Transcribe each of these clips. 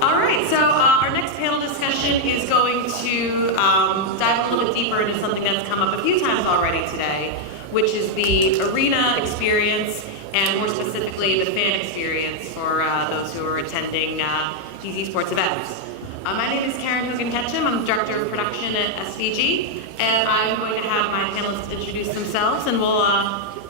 All right, so our next panel discussion is going to dive a little bit deeper into something that's come up a few times already today, which is the arena experience, and more specifically the fan experience for those who are attending these esports events. My name is Hogan Ketchum. I'm the Director of Production at SVG, and I'm going to have my panelists introduce themselves, and we'll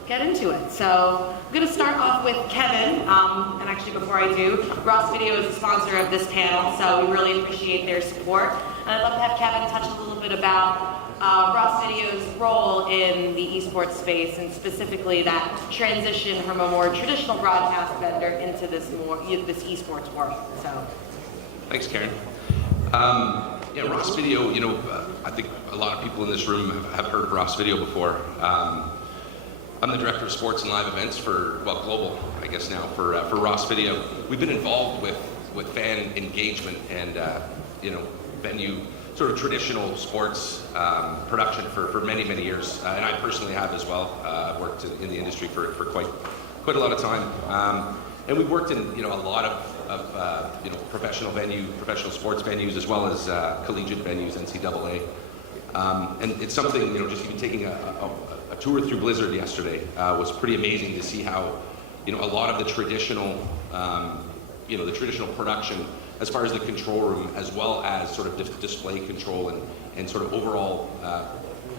get into it. So I'm going to start off with Kevin, and actually before I do, Ross Video is a sponsor of this panel, so we really appreciate their support. And I'd love to have Kevin touch a little bit about Ross Video's role in the esports space, and specifically that transition from a more traditional broadcast vendor into this esports world. So, thanks, Karen. Yeah, Ross Video. I think a lot of people in this room have heard of Ross Video before. I'm the Director of Sports and Live Events for, global, I guess now, for Ross Video. We've been involved with fan engagement and, venue, sort of traditional sports production for many, many years. And I personally have as well. I've worked in the industry for quite a lot of time. And we've worked in, a lot of professional sports venues, as well as collegiate venues, NCAA. And it's something, just even taking a tour through Blizzard yesterday was pretty amazing to see how, a lot of the traditional, the traditional production, as far as the control room, as well as sort of display control and sort of overall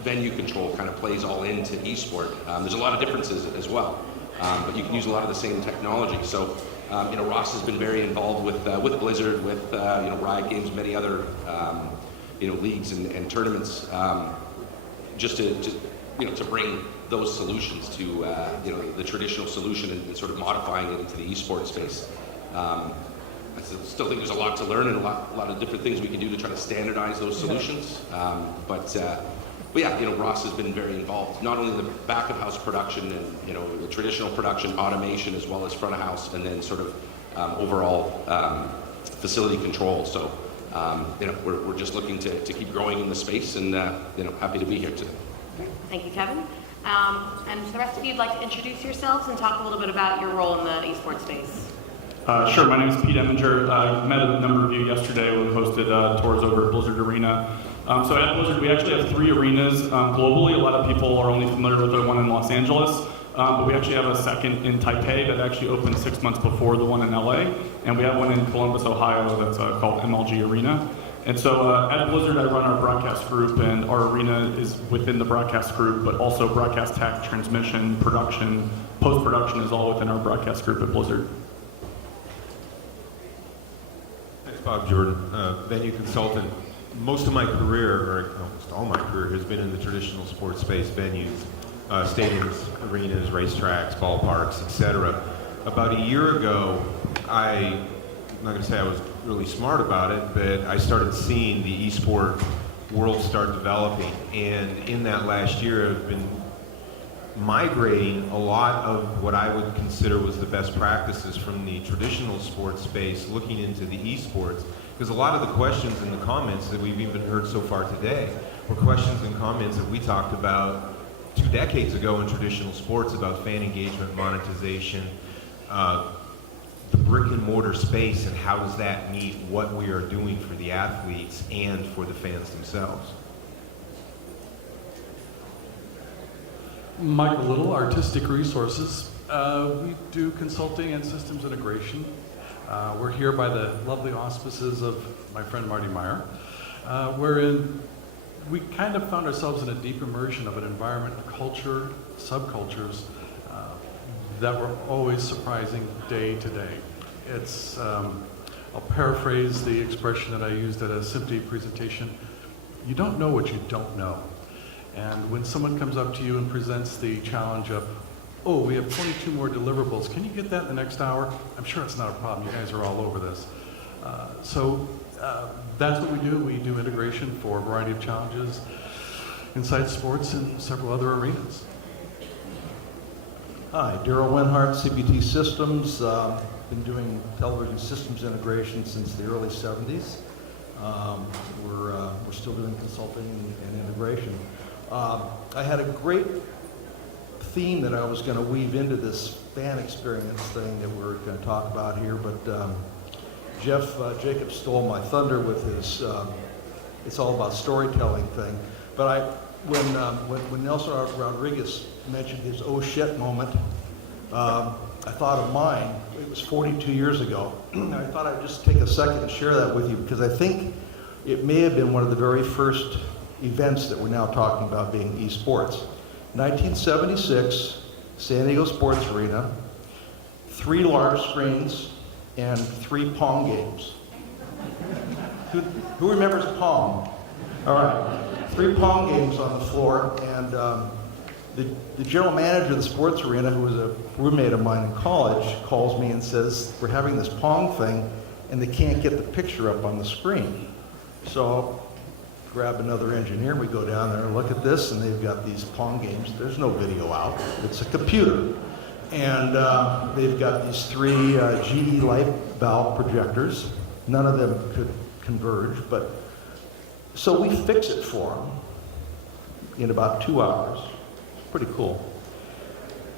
venue control kind of plays all into esport. There's a lot of differences as well, but you can use a lot of the same technology. So, Ross has been very involved with Blizzard, with Riot Games, many other leagues and tournaments, just to bring those solutions to the traditional solution and sort of modifying it into the esports space. I still think there's a lot to learn and a lot of different things we can do to try to standardize those solutions. But yeah, Ross has been very involved, not only in the back of house production and the traditional production, automation, as well as front of house, and then sort of overall facility control. So we're just looking to keep growing in the space, and happy to be here today. Thank you, Kevin. And for the rest of you, would like to introduce yourselves and talk a little bit about your role in the esports space. Sure, my name is Pete Emminger. I met a number of you yesterday when we hosted tours over at Blizzard Arena. So at Blizzard, we actually have 3 arenas globally. A lot of people are only familiar with the one in Los Angeles, but we actually have a second in Taipei that actually opened 6 months before the one in LA, and we have one in Columbus, Ohio that's called MLG Arena. And so at Blizzard, I run our broadcast group, and our arena is within the broadcast group, but also broadcast tech, transmission, production, post-production is all within our broadcast group at Blizzard. Thanks, Bob Jordan, venue consultant. Most of my career, or almost all my career, has been in the traditional sports space, venues, stadiums, arenas, racetracks, ballparks, etc. About a year ago, I'm not going to say I was really smart about it, but I started seeing the esport world start developing. And in that last year, I've been migrating a lot of what I would consider was the best practices from the traditional sports space, looking into the esports. Because a lot of the questions and the comments that we've even heard so far today were questions and comments that we talked about 2 decades ago in traditional sports about fan engagement, monetization, the brick and mortar space, and how does that meet what we are doing for the athletes and for the fans themselves. Michael Little, Artistic Resources. We do consulting and systems integration. We're here by the lovely auspices of my friend Marty Meyer, wherein we kind of found ourselves in a deep immersion of an environment, a culture, subcultures that were always surprising day to day. It's, I'll paraphrase the expression that I used at a SIMPTE presentation, you don't know what you don't know. And when someone comes up to you and presents the challenge of, oh, we have 22 more deliverables, can you get that in the next hour? I'm sure it's not a problem, you guys are all over this. So that's what we do. We do integration for a variety of challenges inside sports and several other arenas. Hi, Darrell, Wenhardt, CBT Systems. Been doing television systems integration since the early 70s. We're still doing consulting and integration. I had a great theme that I was going to weave into this fan experience thing that we're going to talk about here, but Jeff Jacobs stole my thunder with his "It's All About Storytelling" thing. But when Nelson Rodriguez mentioned his "oh shit" moment, I thought of mine. It was 42 years ago. I thought I'd just take a second and share that with you because I think it may have been one of the very first events that we're now talking about being esports. 1976, San Diego Sports Arena, 3 large screens and 3 Pong games. Who remembers Pong? All right, 3 Pong games on the floor, and the general manager of the sports arena, who was a roommate of mine in college, calls me and says, we're having this Pong thing, and they can't get the picture up on the screen. So grab another engineer, we go down there and look at this, and they've got these Pong games. There's no video out, it's a computer. And they've got these 3 GE light valve projectors. None of them could converge, but so we fix it for them in about 2 hours. Pretty cool.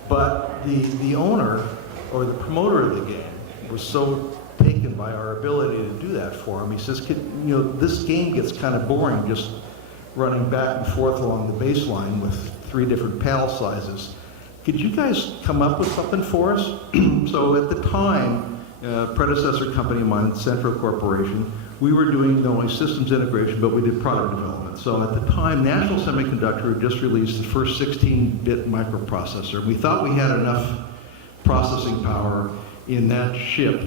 But the owner or the promoter of the game was so taken by our ability to do that for him. He says, this game gets kind of boring just running back and forth along the baseline with 3 different panel sizes. Could you guys come up with something for us? So at the time, predecessor company of mine, Centro Corporation, we were doing not only systems integration, but we did product development. So at the time, National Semiconductor had just released the first 16-bit microprocessor. We thought we had enough processing power in that chip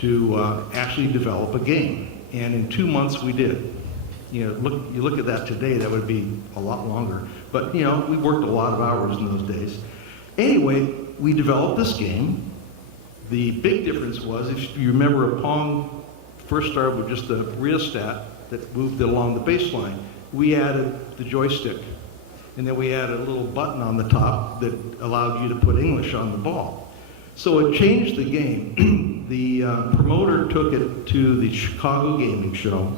to actually develop a game. And in 2 months, we did. You look at that today, that would be a lot longer. But we worked a lot of hours in those days. Anyway, we developed this game. The big difference was, if you remember, a Pong first started with just a rheostat that moved it along the baseline. We added the joystick, and then we added a little button on the top that allowed you to put English on the ball. So it changed the game. The promoter took it to the Chicago Gaming Show.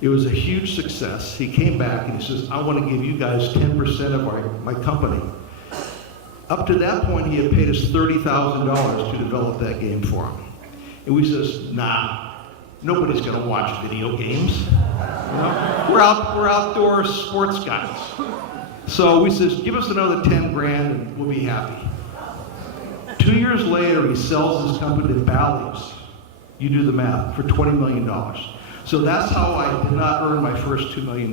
It was a huge success. He came back and he says, I want to give you guys 10% of my company. Up to that point, he had paid us $30,000 to develop that game for him. And we says, nah, nobody's going to watch video games. We're outdoor sports guys. So we says, give us another 10 grand and we'll be happy. 2 years later, he sells his company to Bally's. You do the math, for $20 million. So that's how I did not earn my first $2 million.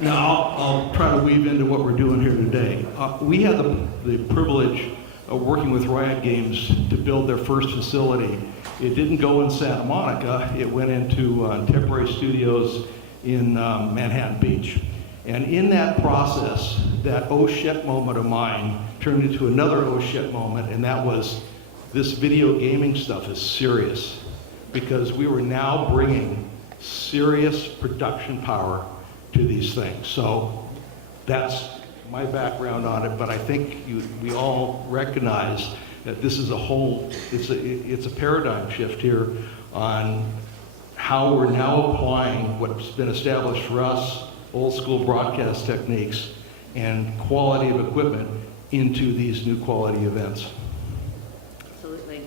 Now I'll try to weave into what we're doing here today. We had the privilege of working with Riot Games to build their first facility. It didn't go in Santa Monica. It went into temporary studios in Manhattan Beach. And in that process, that oh shit moment of mine turned into another oh shit moment, and that was this video gaming stuff is serious, because we were now bringing serious production power to these things. So that's my background on it, but I think we all recognize that this is it's a paradigm shift here on how we're now applying what's been established for us, old school broadcast techniques and quality of equipment into these new quality events. Absolutely.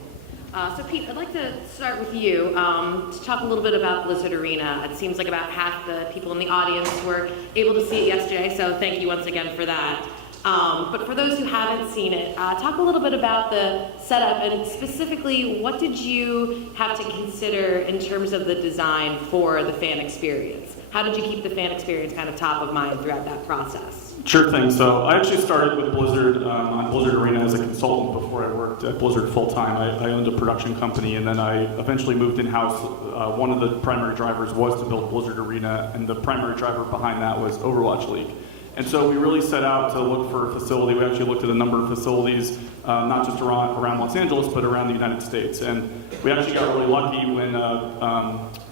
So Pete, I'd like to start with you to talk a little bit about Blizzard Arena. It seems like about half the people in the audience were able to see it yesterday, so thank you once again for that. But for those who haven't seen it, talk a little bit about the setup, and specifically, what did you have to consider in terms of the design for the fan experience? How did you keep the fan experience kind of top of mind throughout that process? Sure thing. So I actually started with Blizzard on Blizzard Arena as a consultant before I worked at Blizzard full-time. I owned a production company, and then I eventually moved in-house. One of the primary drivers was to build Blizzard Arena, and the primary driver behind that was Overwatch League. And so we really set out to look for a facility. We actually looked at a number of facilities, not just around Los Angeles, but around the United States. And we actually got really lucky when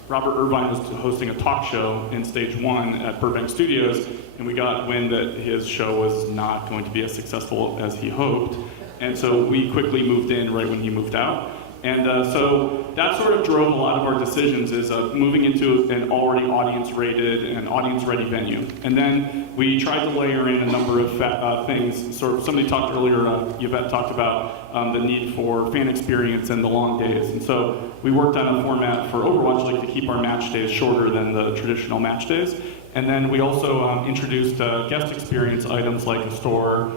Robert Irvine was hosting a talk show in Stage 1 at Burbank Studios, and we got wind that his show was not going to be as successful as he hoped. And so we quickly moved in right when he moved out. And so that sort of drove a lot of our decisions, is moving into an already audience-rated and audience-ready venue. And then we tried to layer in a number of things. Sort of somebody talked earlier, Yvette talked about the need for fan experience and the long days. And so we worked on a format for Overwatch League to keep our match days shorter than the traditional match days. And then we also introduced guest experience items like a store,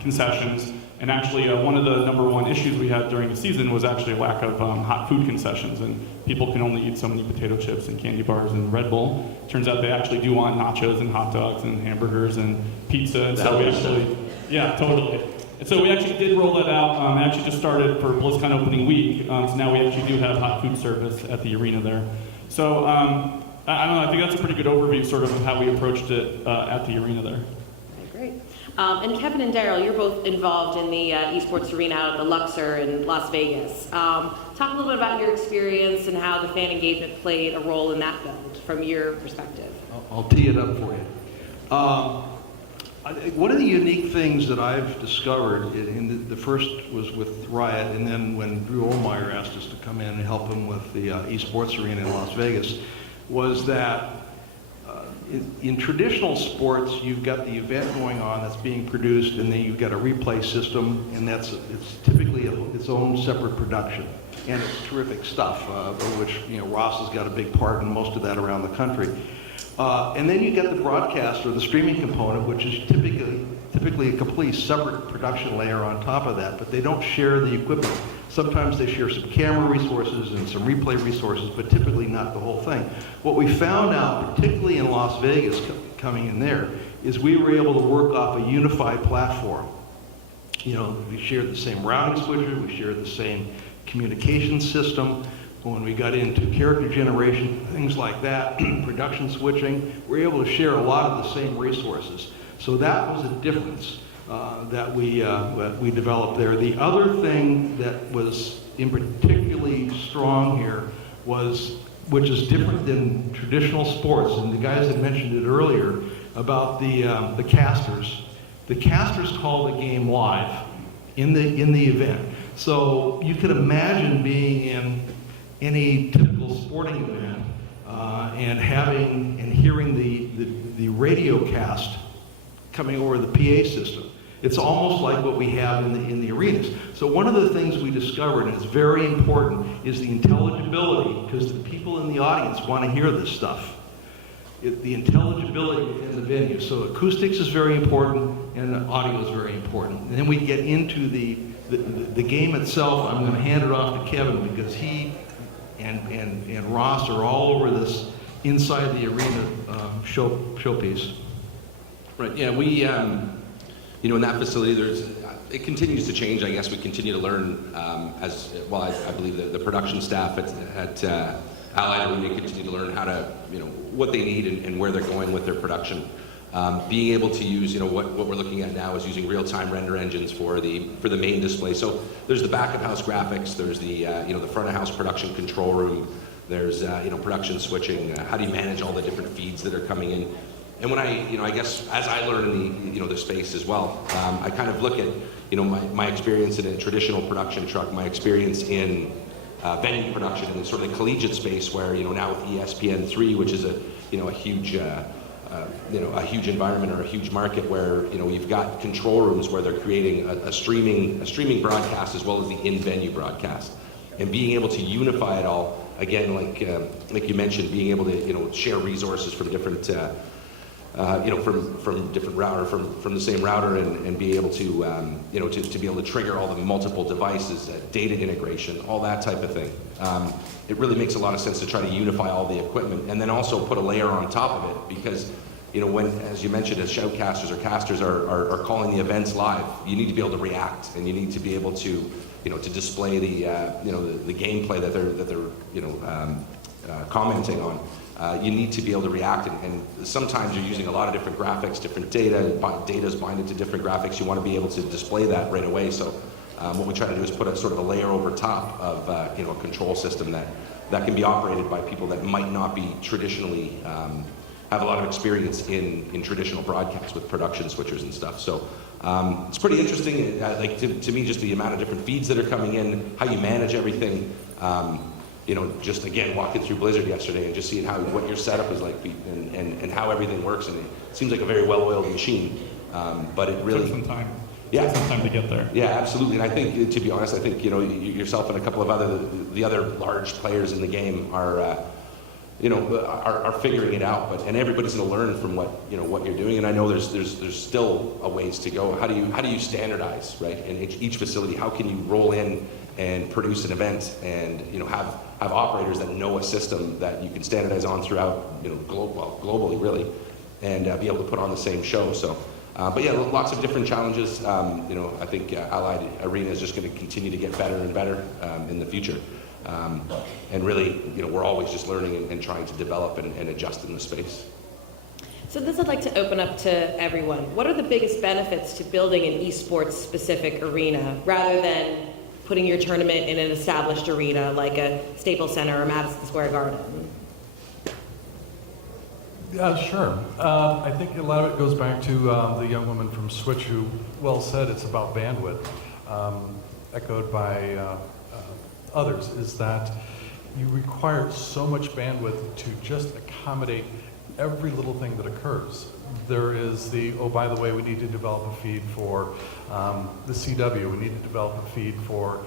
concessions. And actually, one of the #1 issues we had during the season was actually a lack of hot food concessions, and people can only eat so many potato chips and candy bars and Red Bull. Turns out they actually do want nachos and hot dogs and hamburgers and pizza. And so we actually, yeah, totally. And so we actually did roll that out. I actually just started for BlizzCon opening week, so now we actually do have hot food service at the arena there. So I don't know. I think that's a pretty good overview, sort of how we approached it at the arena there. Okay, great. And Kevin and Darrell, you're both involved in the esports arena out at the Luxor in Las Vegas. Talk a little bit about your experience and how the fan engagement played a role in that build from your perspective. I'll tee it up for you. One of the unique things that I've discovered, the first was with Riot, and then when Drew Ohlmeyer asked us to come in and help him with the esports arena in Las Vegas, was that in traditional sports, you've got the event going on that's being produced, and then you've got a replay system, and it's typically its own separate production, and it's terrific stuff, which Ross has got a big part in most of that around the country. And then you get the broadcast or the streaming component, which is typically a completely separate production layer on top of that, but they don't share the equipment. Sometimes they share some camera resources and some replay resources, but typically not the whole thing. What we found out, particularly in Las Vegas coming in there, is we were able to work off a unified platform. We shared the same routing switcher, we shared the same communication system. When we got into character generation, things like that, production switching, we were able to share a lot of the same resources. So that was a difference that we developed there. The other thing that was in particularly strong here was, which is different than traditional sports, and the guys had mentioned it earlier about the casters. The casters call the game live in the event. So you could imagine being in any typical sporting event and hearing the radio cast coming over the PA system. It's almost like what we have in the arenas. So one of the things we discovered, and it's very important, is the intelligibility, because the people in the audience want to hear this stuff. The intelligibility within the venue. So acoustics is very important, and audio is very important. And then we get into the game itself. I'm going to hand it off to Kevin, because he and Ross are all over this inside the arena showpiece. Right. Yeah. We, in that facility, it continues to change. I guess we continue to learn as well. I believe the production staff at Allied Arena continue to learn how to, what they need and where they're going with their production. Being able to use, what we're looking at now is using real-time render engines for the main display. So there's the back-of-house graphics, there's the front-of-house production control room, there's production switching. How do you manage all the different feeds that are coming in? And when I guess as I learn in the space as well, I kind of look at my experience in a traditional production truck, my experience in venue production and sort of the collegiate space, where now with ESPN3, which is a huge a huge environment or a huge market, where we've got control rooms where they're creating a streaming broadcast as well as the in-venue broadcast, and being able to unify it all again, like you mentioned, being able to share resources from different from different router from the same router, and be able to to be able to trigger all the multiple devices, data integration, all that type of thing. It really makes a lot of sense to try to unify all the equipment, and then also put a layer on top of it, because when, as you mentioned, as shoutcasters or casters are calling the events live, you need to be able to react, and you need to be able to to display the the gameplay that they're commenting on. You need to be able to react, and sometimes you're using a lot of different graphics, different data's binded to different graphics. You want to be able to display that right away. So what we try to do is put a sort of a layer over top of a control system that can be operated by people that might not be traditionally have a lot of experience in traditional broadcasts with production switchers and stuff. So It's pretty interesting, like to me, just the amount of different feeds that are coming in, how you manage everything. You know, just again walking through Blizzard yesterday and just seeing what your setup is like and how everything works, and it seems like a very well-oiled machine. But it really took some time. Yeah, Took some time to get there. Yeah, absolutely. And I think, to be honest, I think yourself and a couple of the other large players in the game are figuring it out. And everybody's going to learn from what you're doing. And I know there's still a ways to go. How do you standardize, right? In each facility, how can you roll in and produce an event and have operators that know a system that you can standardize on throughout globally really, and be able to put on the same show. So. But yeah, lots of different challenges. I think Allied Arena is just going to continue to get better and better in the future. And really, we're always just learning and trying to develop and adjust in the space. So this I'd like to open up to everyone. What are the biggest benefits to building an esports specific arena rather than putting your tournament in an established arena like a Staples Center or Madison Square Garden? Yeah, sure. I think a lot of it goes back to the young woman from Switch who well said it's about bandwidth, echoed by others, is that you require so much bandwidth to just accommodate every little thing that occurs. There is oh, by the way, we need to develop a feed for the CW. We need to develop a feed for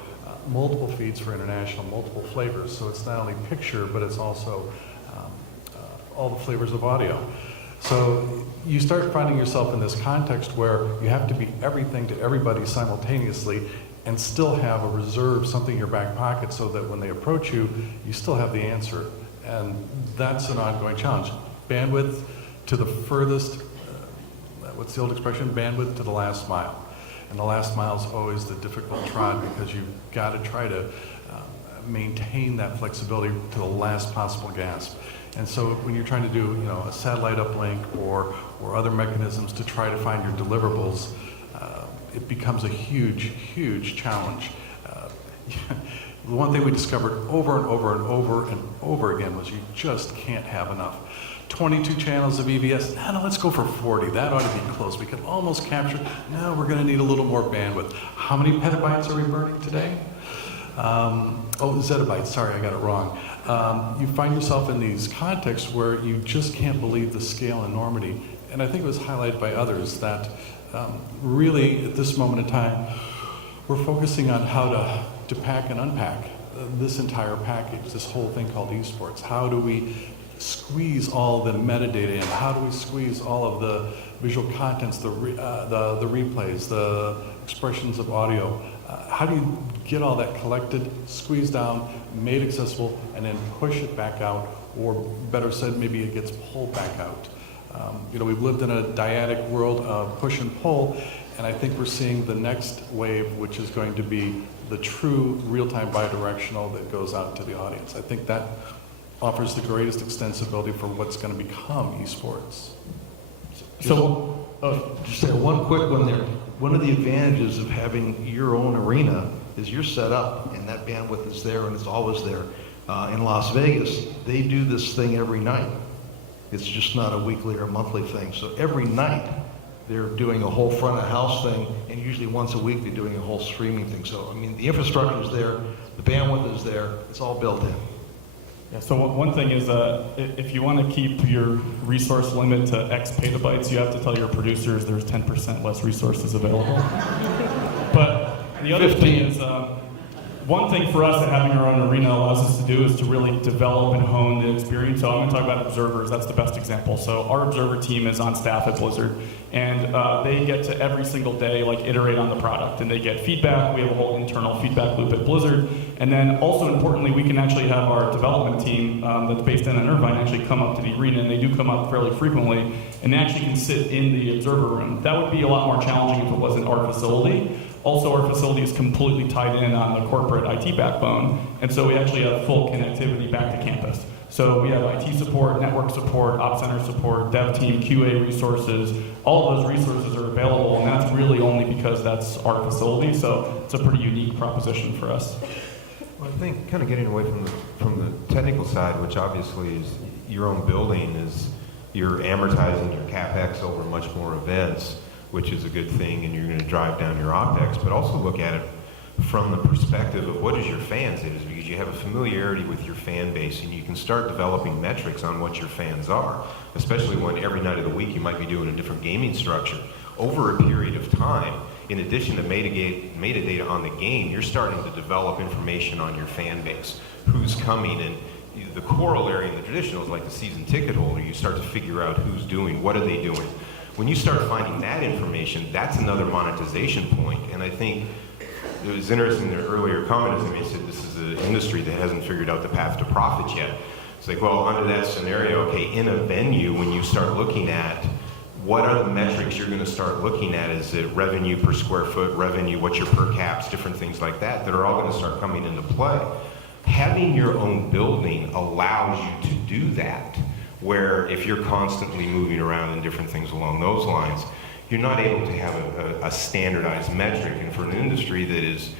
multiple feeds for international, multiple flavors. So it's not only picture, but it's also all the flavors of audio. So you start finding yourself in this context where you have to be everything to everybody simultaneously and still have a reserve, something in your back pocket, so that when they approach you, you still have the answer. And that's an ongoing challenge. Bandwidth to the furthest, what's the old expression? Bandwidth to the last mile. And the last mile is always the difficult trod because you've got to try to maintain that flexibility to the last possible gasp. And so when you're trying to do, a satellite uplink or other mechanisms to try to find your deliverables, it becomes a huge, huge challenge. The one thing we discovered over and over and over and over again was you just can't have enough. 22 channels of EVS, no, let's go for 40. That ought to be close. We could almost capture, no, we're gonna need a little more bandwidth. How many petabytes are we burning today? Zettabytes, sorry, I got it wrong. You find yourself in these contexts where you just can't believe the scale and enormity. And I think it was highlighted by others that really at this moment in time, we're focusing on how to pack and unpack this entire package, this whole thing called esports. How do we squeeze all the metadata in? How do we squeeze all of the visual contents, the replays, the expressions of audio? How do you get all that collected, squeezed down, made accessible, and then push it back out, or better said, maybe it gets pulled back out? We've lived in a dyadic world of push and pull, and I think we're seeing the next wave, which is going to be the true real-time bidirectional that goes out to the audience. I think that offers the greatest extensibility for what's going to become esports. Just one quick one there. One of the advantages of having your own arena is you're set up and that bandwidth is there and it's always there. In Las Vegas, they do this thing every night. It's just not a weekly or monthly thing. So every night they're doing a whole front of house thing, and usually once a week they're doing a whole streaming thing. So I mean, the infrastructure is there, the bandwidth is there, it's all built in. Yeah, so one thing is if you want to keep your resource limit to X petabytes, you have to tell your producers there's 10% less resources available. But the other thing is, one thing for us that having our own arena allows us to do is to really develop and hone the experience. So I'm going to talk about observers. That's the best example. So our observer team is on staff at Blizzard, and they get to every single day iterate on the product, and they get feedback. We have a whole internal feedback loop at Blizzard, and then also importantly, we can actually have our development team that's based in Irvine actually come up to the arena, and they do come up fairly frequently, and they actually can sit in the observer room. That would be a lot more challenging if it wasn't our facility. Also, our facility is completely tied in on the corporate IT backbone, and so we actually have full connectivity back to campus. So we have IT support, network support, Ops Center support, dev team, QA resources. All of those resources are available, and that's really only because that's our facility, so it's a pretty unique proposition for us. Well, I think kind of getting away from the technical side, which obviously is your own building, is you're amortizing your CapEx over much more events. which is a good thing, and you're going to drive down your OpEx, but also look at it from the perspective of what is your fans is, because you have a familiarity with your fan base and you can start developing metrics on what your fans are, especially when every night of the week you might be doing a different gaming structure. Over a period of time, in addition to metadata on the game, you're starting to develop information on your fan base, who's coming, and the corollary in the traditional is like the season ticket holder. You start to figure out who's doing, what are they doing. When you start finding that information, that's another monetization point, and I think it was interesting, their earlier comment is, they said this is an industry that hasn't figured out the path to profit yet. It's like, well, under that scenario, okay, in a venue, when you start looking at what are the metrics you're going to start looking at, is it revenue per square foot, revenue, what's your per caps, different things like that, that are all going to start coming into play. Having your own building allows you to do that, where if you're constantly moving around and different things along those lines, you're not able to have a standardized metric. And for an industry that is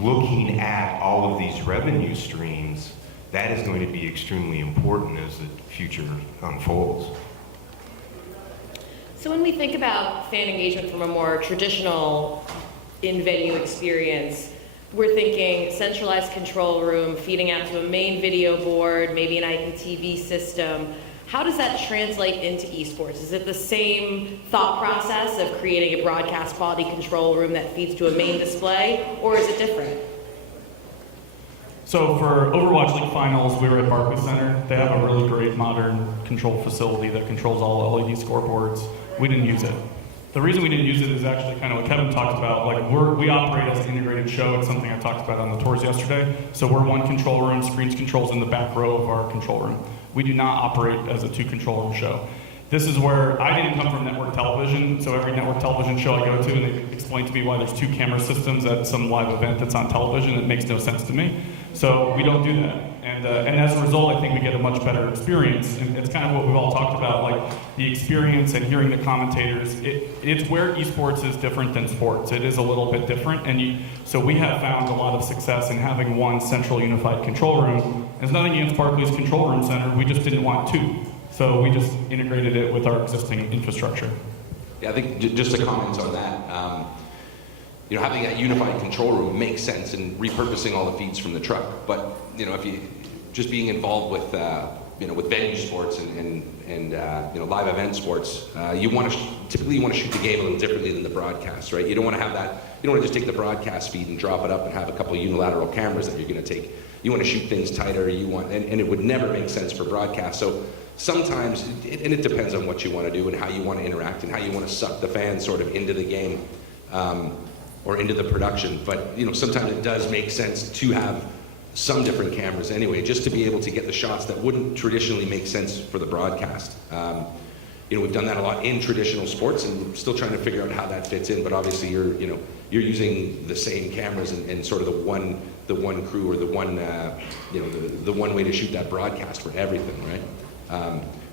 looking at all of these revenue streams, that is going to be extremely important as the future unfolds. So when we think about fan engagement from a more traditional in-venue experience, we're thinking centralized control room, feeding out to a main video board, maybe an IPTV system. How does that translate into esports? Is it the same thought process of creating a broadcast quality control room that feeds to a main display, or is it different? So for Overwatch League Finals, we were at Barclays Center. They have a really great modern control facility that controls all LED scoreboards. We didn't use it. The reason we didn't use it is actually kind of what Kevin talked about. Like we operate as an integrated show. It's something I talked about on the tours yesterday. So we're one control room, screens controls in the back row of our control room. We do not operate as a two control room show. This is where I didn't come from network television, so every network television show I go to, and they explain to me why there's two camera systems at some live event that's on television. It makes no sense to me. So we don't do that. And as a result, I think we get a much better experience. And it's kind of what we've all talked about, like the experience and hearing the commentators. It's where esports is different than sports. It is a little bit different. So we have found a lot of success in having one central unified control room. There's nothing against Barclays Control Room Center. We just didn't want two. So we just integrated it with our existing infrastructure. Yeah, I think just to comment on that, having that unified control room makes sense in repurposing all the feeds from the truck. But if you just being involved with with venue sports and live event sports, typically you want to shoot the game a little differently than the broadcast, right? You don't want to have that. You don't want to just take the broadcast feed and drop it up and have a couple of unilateral cameras that you're going to take. You want to shoot things tighter. And it would never make sense for broadcast. So sometimes, and it depends on what you want to do and how you want to interact and how you want to suck the fans sort of into the game or into the production. But sometimes it does make sense to have some different cameras anyway, just to be able to get the shots that wouldn't traditionally make sense for the broadcast. We've done that a lot in traditional sports, and we're still trying to figure out how that fits in. But obviously, you're using the same cameras and sort of the one crew or the one way to shoot that broadcast for everything, right?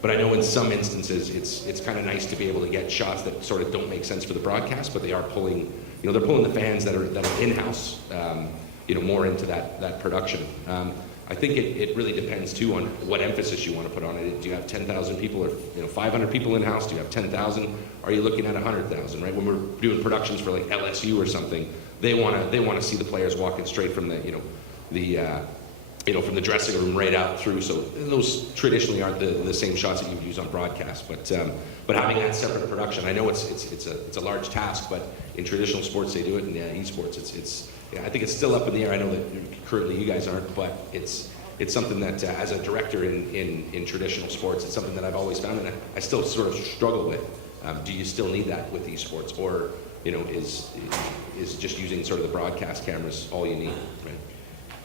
But I know in some instances, it's kind of nice to be able to get shots that sort of don't make sense for the broadcast, but they are pulling, they're pulling the fans that are in-house, more into that production. I think it really depends too on what emphasis you want to put on it. Do you have 10,000 people or 500 people in-house? Do you have 10,000? Are you looking at 100,000? Right? When we're doing productions for like LSU or something, they want to see the players walking straight from from the dressing room right out through. So those traditionally aren't the same shots that you would use on broadcast. But having that separate production, I know it's a large task, but in traditional sports they do it. In esports, I think it's still up in the air. I know that currently you guys aren't, but it's something that as a director in traditional sports, it's something that I've always found, and I still sort of struggle with. Do you still need that with esports, or is just using sort of the broadcast cameras all you need? Right?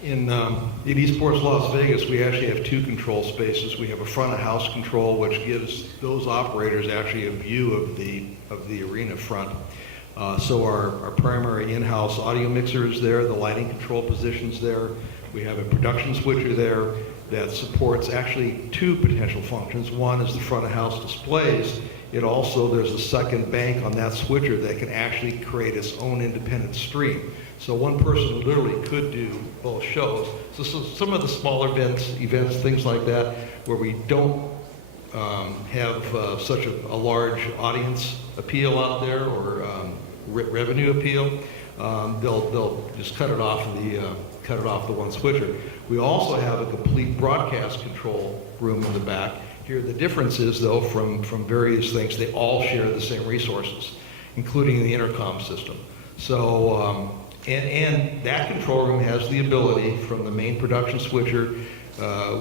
In Esports Las Vegas, we actually have two control spaces. We have a front of house control, which gives those operators actually a view of the arena front. So our primary in-house audio mixer is there, the lighting control position's there. We have a production switcher there that supports actually two potential functions. One is the front of house displays. There's a second bank on that switcher that can actually create its own independent stream. So one person literally could do both shows. So some of the smaller events, things like that, where we don't have such a large audience appeal out there or revenue appeal, they'll just cut it off the one switcher. We also have a complete broadcast control room in the back. Here, the difference is, though, from various things, they all share the same resources, including the intercom system. So, and that control room has the ability from the main production switcher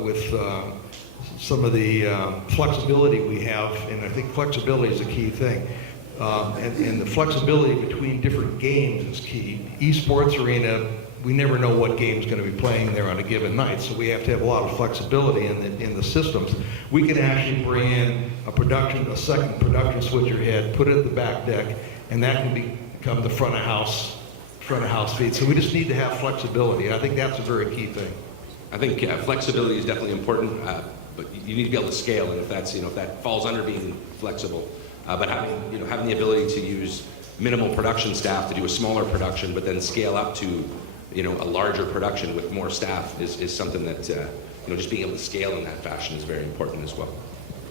with some of the flexibility we have, and I think flexibility is a key thing. And the flexibility between different games is key. Esports Arena, we never know what game's going to be playing there on a given night, so we have to have a lot of flexibility in the systems. We can actually bring in a second production switcher head, put it at the back deck, and that can become the front of house feed. So we just need to have flexibility. I think that's a very key thing. I think flexibility is definitely important, but you need to be able to scale, and if that falls under being flexible. But having the ability to use minimal production staff to do a smaller production, but then scale up to a larger production with more staff is something that just being able to scale in that fashion is very important as well.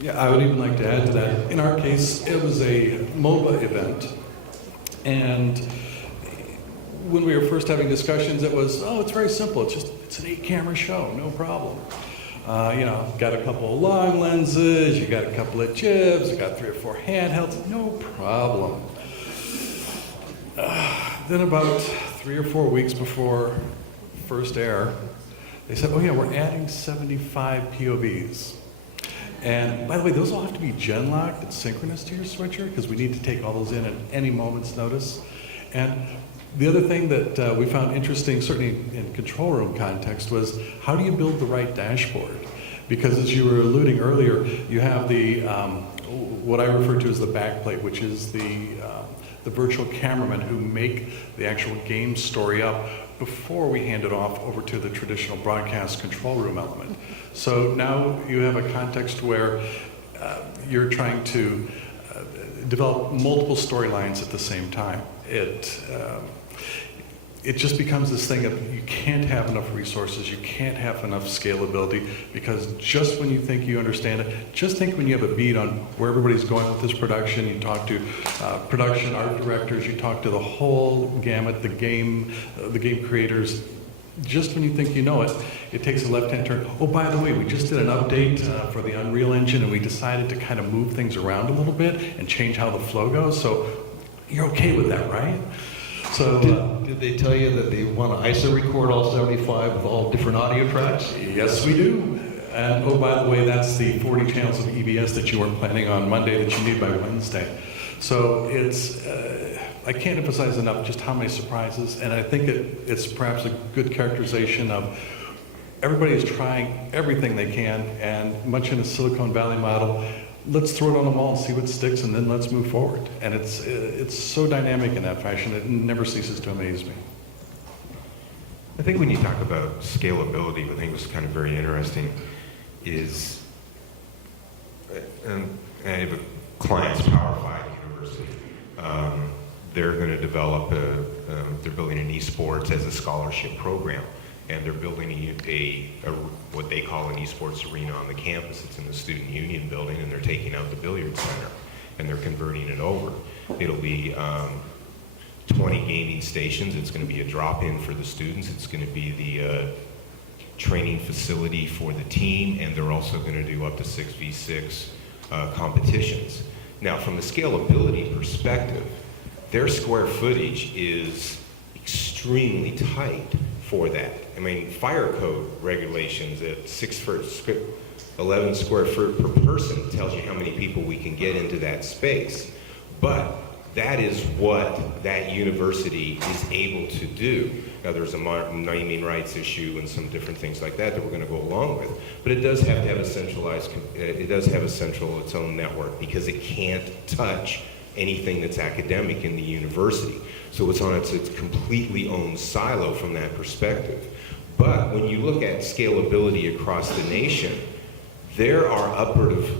Yeah, I would even like to add to that. In our case, it was a MOBA event, and when we were first having discussions, it was, it's very simple. It's an 8-camera show, no problem. Got a couple of long lenses, you got a couple of jibs, you got 3 or 4 handhelds, no problem. Then about 3 or 4 weeks before first air, they said, we're adding 75 POVs. And by the way, those all have to be gen locked and synchronous to your switcher because we need to take all those in at any moment's notice. And the other thing that we found interesting, certainly in control room context, was how do you build the right dashboard? Because as you were alluding earlier, you have the what I refer to as the backplate, which is the virtual cameramen who make the actual game story up before we hand it off over to the traditional broadcast control room element. So now you have a context where you're trying to develop multiple storylines at the same time. It just becomes this thing of you can't have enough resources, you can't have enough scalability, because just when you think you understand it, just think when you have a beat on where everybody's going with this production, you talk to production art directors, you talk to the whole gamut, the game creators. Just when you think you know it, it takes a left-hand turn. Oh, by the way, we just did an update for the Unreal Engine, and we decided to kind of move things around a little bit and change how the flow goes. So you're okay with that, right? So did they tell you that they want to ISO record all 75 with all different audio tracks? Yes, we do. And oh, by the way, that's the 40 channels of EBS that you weren't planning on Monday that you need by Wednesday. So it's, I can't emphasize enough just how many surprises, and I think it's perhaps a good characterization of everybody is trying everything they can, and much in a Silicon Valley model, let's throw it on the wall and see what sticks, and then let's move forward. And it's so dynamic in that fashion, it never ceases to amaze me. I think when you talk about scalability, what I think was kind of very interesting is, and I have a client's Power 5 university. They're going to develop they're building an esports as a scholarship program. And they're building what they call an esports arena on the campus. It's in the student union building, and they're taking out the billiard center, and they're converting it over. It'll be 20 gaming stations. It's going to be a drop-in for the students. It's going to be the training facility for the team, and they're also going to do up to 6v6 competitions. Now, from the scalability perspective, their square footage is extremely tight for that. I mean, fire code regulations at 11 square foot per person tells you how many people we can get into that space. But that is what that university is able to do. Now, there's a naming rights issue and some different things like that we're going to go along with. But it does have to have a centralized, its own network, because it can't touch anything that's academic in the university. So it's on its completely own silo from that perspective. But when you look at scalability across the nation, there are upward of,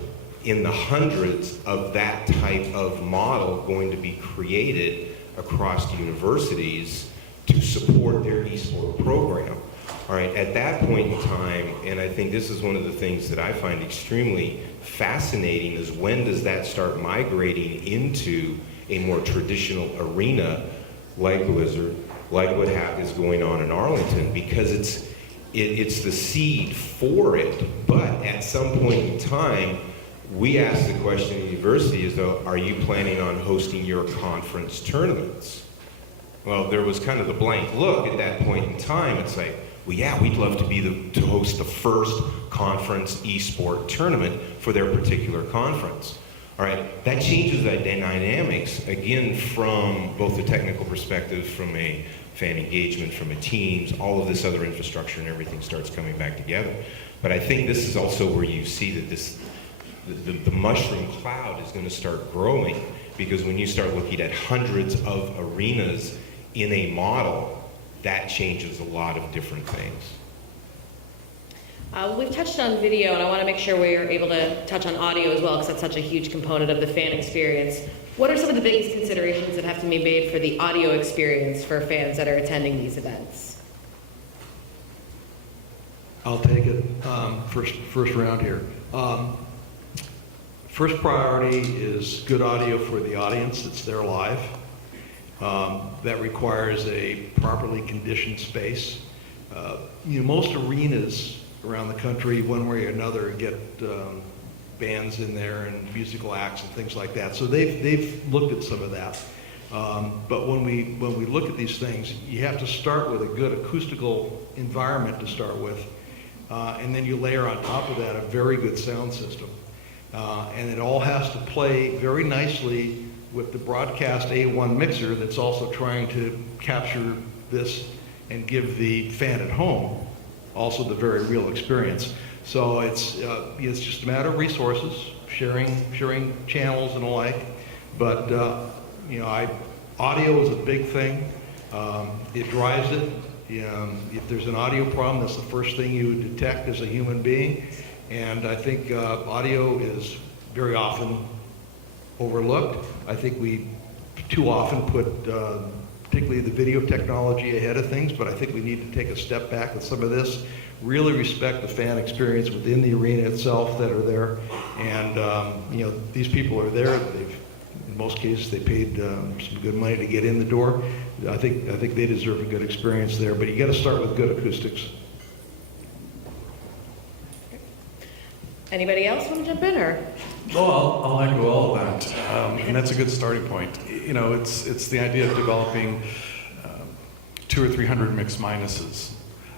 in the hundreds of that type of model going to be created across universities to support their eSport program. All right, at that point in time, and I think this is one of the things that I find extremely fascinating, is when does that start migrating into a more traditional arena like Blizzard, like what is going on in Arlington, because it's the seed for it. But at some point in time, we ask the question in university is, though, are you planning on hosting your conference tournaments? Well, there was kind of the blank look at that point in time. It's like, well, yeah, we'd love to host the first conference esport tournament for their particular conference. All right, that changes that dynamics, again, from both the technical perspective, from a fan engagement, from a teams, all of this other infrastructure and everything starts coming back together. But I think this is also where you see that the mushroom cloud is going to start growing, because when you start looking at hundreds of arenas in a model, that changes a lot of different things. We've touched on video, and I want to make sure we're able to touch on audio as well, because that's such a huge component of the fan experience. What are some of the biggest considerations that have to be made for the audio experience for fans that are attending these events? I'll take it first round here. First priority is good audio for the audience that's there live. That requires a properly conditioned space. Most arenas around the country, one way or another, get bands in there and musical acts and things like that. So they've looked at some of that. But when we look at these things, you have to start with a good acoustical environment to start with, and then you layer on top of that a very good sound system. And it all has to play very nicely with the broadcast A1 mixer that's also trying to capture this and give the fan at home also the very real experience. So it's just a matter of resources, sharing channels and the like. But audio is a big thing. It drives it. If there's an audio problem, that's the first thing you detect as a human being. And I think audio is very often overlooked. I think we too often put particularly the video technology ahead of things, but I think we need to take a step back with some of this, really respect the fan experience within the arena itself that are there. And these people are there. In most cases, they paid some good money to get in the door. I think they deserve a good experience there, but you got to start with good acoustics. Anybody else want to jump in, or? Well, I'll echo all of that, and that's a good starting point. It's the idea of developing 200 or 300 mixed minuses.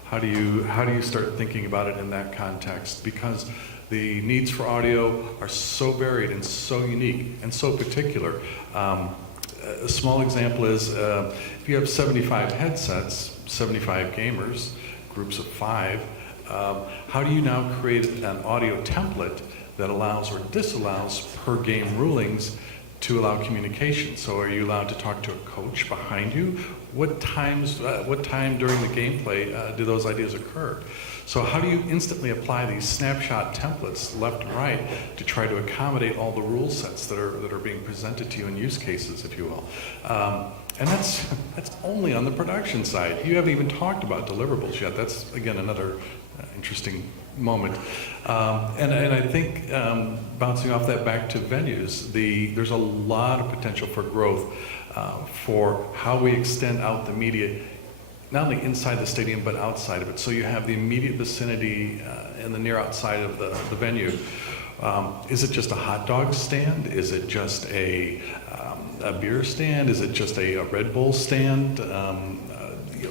How do you start thinking about it in that context? Because the needs for audio are so varied and so unique and so particular. A small example is if you have 75 headsets, 75 gamers, groups of 5. How do you now create an audio template that allows or disallows per game rulings to allow communication? So are you allowed to talk to a coach behind you? What time during the gameplay do those ideas occur? So how do you instantly apply these snapshot templates left and right to try to accommodate all the rule sets that are being presented to you in use cases, if you will? And that's only on the production side. You haven't even talked about deliverables yet. That's, again, another interesting moment. And I think bouncing off that back to venues, there's a lot of potential for growth for how we extend out the media, not only inside the stadium but outside of it. So you have the immediate vicinity and the near outside of the venue. Is it just a hot dog stand? Is it just a beer stand? Is it just a Red Bull stand?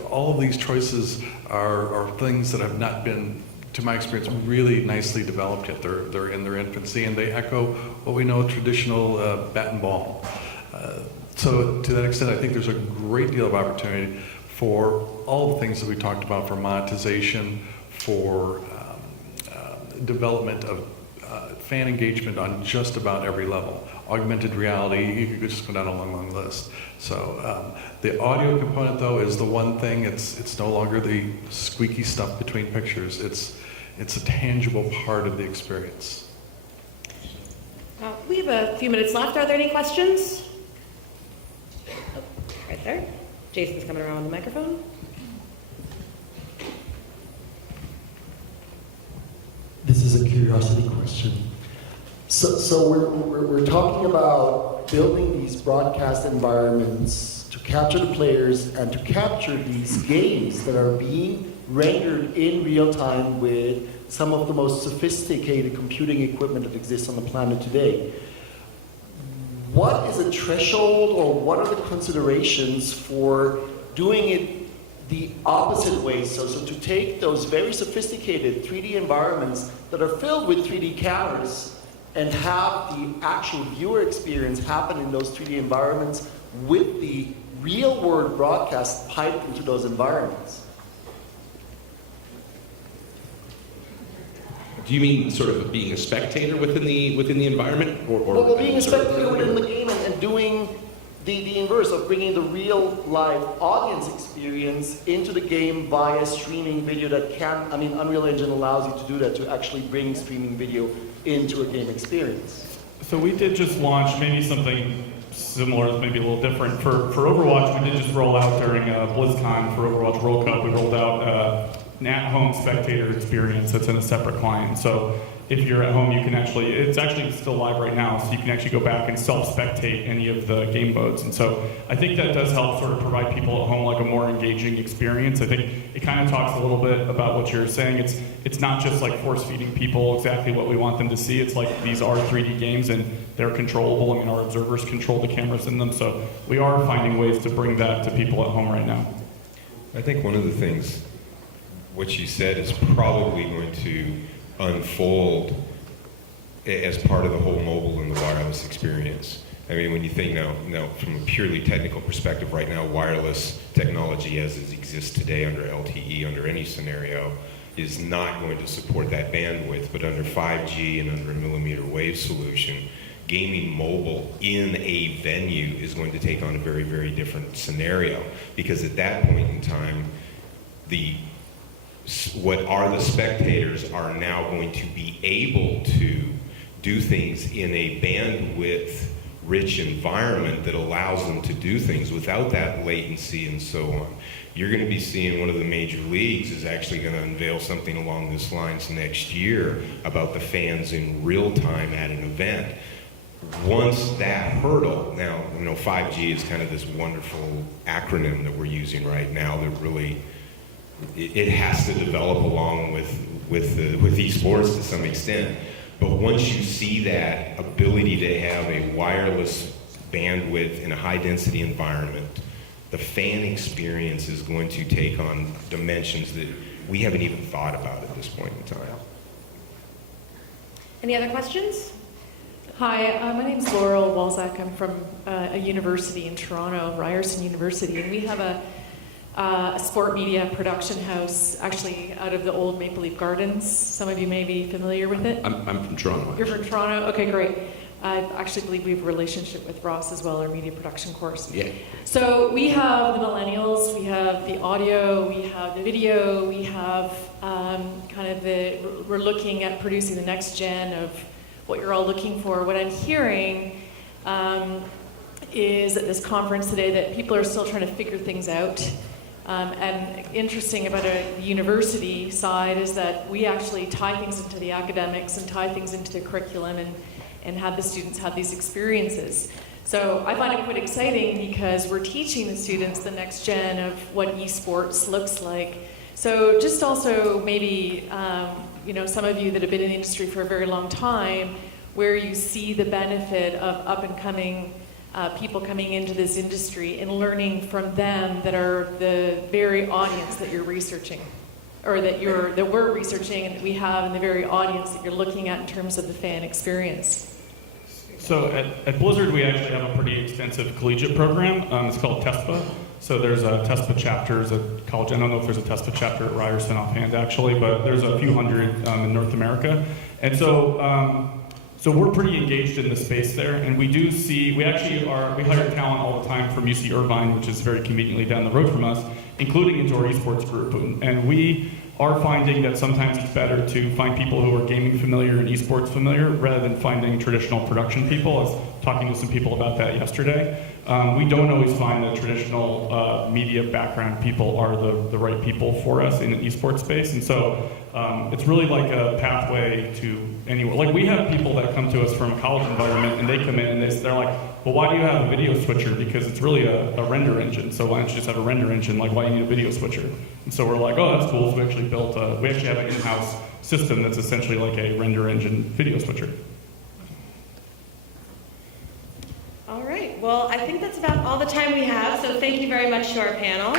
All of these choices are things that have not been, to my experience, really nicely developed yet. They're in their infancy, and they echo what we know traditional bat and ball. So to that extent, I think there's a great deal of opportunity for all the things that we talked about, for monetization, for development of fan engagement on just about every level. Augmented reality, you could just go down a long list. So the audio component, though, is the one thing. It's no longer the squeaky stuff between pictures. It's a tangible part of the experience. We have a few minutes left. Are there any questions? Oh, right there. Jason's coming around with the microphone. curiosity question. So we're talking about building these broadcast environments to capture the players and to capture these games that are being rendered in real time with some of the most sophisticated computing equipment that exists on the planet today. What is a threshold, or what are the considerations for doing it the opposite way? So to take those very sophisticated 3D environments that are filled with 3D cameras and have the actual viewer experience happen in those 3D environments with the real world broadcast piped into those environments. Do you mean sort of being a spectator within the environment, or well, being a spectator within the game and doing the inverse of bringing the real live audience experience into the game via streaming video that can, I mean, Unreal Engine allows you to do that, to actually bring streaming video into a game experience. So we did just launch maybe something similar, maybe a little different. For Overwatch, we did just roll out during BlizzCon for Overwatch World Cup, we rolled out an at-home spectator experience that's in a separate client. So if you're at home, you can actually, it's actually still live right now, so you can actually go back and self-spectate any of the game modes. And so I think that does help sort of provide people at home like a more engaging experience. I think it kind of talks a little bit about what you're saying. It's not just like force-feeding people exactly what we want them to see. It's like these are 3D games and they're controllable. I mean, our observers control the cameras in them. So we are finding ways to bring that to people at home right now. I think one of the things, what you said, is probably going to unfold as part of the whole mobile and the wireless experience. I mean, when you think now from a purely technical perspective, right now, wireless technology as it exists today under LTE, under any scenario, is not going to support that bandwidth, but under 5G and under a millimeter wave solution, gaming mobile in a venue is going to take on a very, very different scenario, because at that point in time, what are the spectators are now going to be able to do things in a bandwidth-rich environment that allows them to do things without that latency and so on. You're going to be seeing one of the major leagues is actually going to unveil something along this lines next year about the fans in real time at an event. Once that hurdle, now, 5G is kind of this wonderful acronym that we're using right now that really, it has to develop along with esports to some extent. But once you see that ability to have a wireless bandwidth in a high density environment, the fan experience is going to take on dimensions that we haven't even thought about at this point in time. Any other questions? Hi, my name's Laurel Walzak. I'm from a university in Toronto, Ryerson University, and we have a sport media production house actually out of the old Maple Leaf Gardens. Some of you may be familiar with it. I'm from Toronto. You're from Toronto? Okay, great. I actually believe we have a relationship with Ross as well, our media production course. Yeah. So we have the millennials, we have the audio, we have the video, we have we're looking at producing the next gen of what you're all looking for. What I'm hearing is at this conference today that people are still trying to figure things out. And interesting about a university side is that we actually tie things into the academics and tie things into the curriculum and have the students have these experiences. So I find it quite exciting because we're teaching the students the next gen of what esports looks like. So just also maybe, some of you that have been in the industry for a very long time, where you see the benefit of up and coming people coming into this industry and learning from them that are the very audience that you're researching, or that we're researching and that we have in the very audience that you're looking at in terms of the fan experience. So at Blizzard, we actually have a pretty extensive collegiate program. It's called TESPA. So there's a TESPA chapters at college. I don't know if there's a TESPA chapter at Ryerson offhand, actually, but there's a few hundred in North America. And so we're pretty engaged in the space there, and we hire talent all the time from UC Irvine, which is very conveniently down the road from us, including into our esports group. And we are finding that sometimes it's better to find people who are gaming familiar and esports familiar rather than finding traditional production people, as talking to some people about that yesterday. We don't always find that traditional media background people are the right people for us in an esports space, and so it's really like a pathway to anywhere. Like we have people that come to us from a college environment, and they come in and they're like, well, why do you have a video switcher? Because it's really a render engine. So why don't you just have a render engine? Like, why do you need a video switcher? And so we're like, oh, that's cool. So we actually have an in-house system that's essentially like a render engine video switcher. All right, well, I think that's about all the time we have, so thank you very much to our panel.